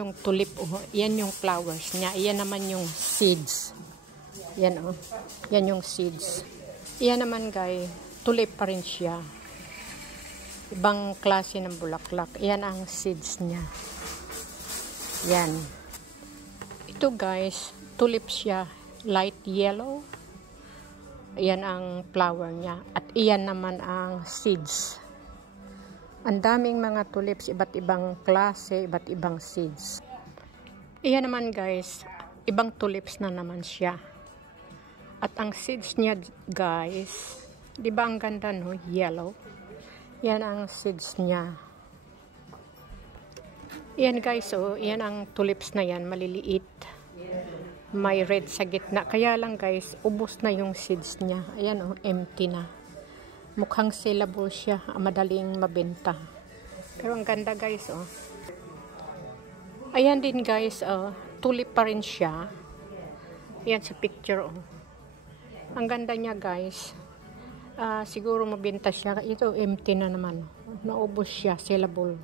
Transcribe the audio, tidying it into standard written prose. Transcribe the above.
Yung tulip, oh, yan yung flowers niya. Yan naman yung seeds. Yan, oh. Yan yung seeds. Yan naman, guys, tulip pa rin siya. Ibang klase ng bulaklak. Yan ang seeds niya. Yan. Ito, guys, tulip siya. Light yellow. Yan ang flower niya. At iyan naman ang seeds. Ang daming mga tulips, iba't ibang klase, iba't ibang seeds. Iyan naman, guys, ibang tulips na naman siya. At ang seeds niya, guys, di ba ang ganda, no? Yellow. Yan ang seeds niya. Yan, guys, oh, yan ang tulips na yan, maliliit. May red sa gitna. Kaya lang, guys, ubos na yung seeds niya. Ayan, oh, empty na. Mukhang sellable siya. Madaling mabenta. Pero ang ganda, guys, oh. Ayan din, guys, oh. Tulip pa rin siya. Ayan sa picture, oh. Ang ganda niya, guys. Siguro mabenta siya. Ito, empty na naman. Naubos siya. Sellable.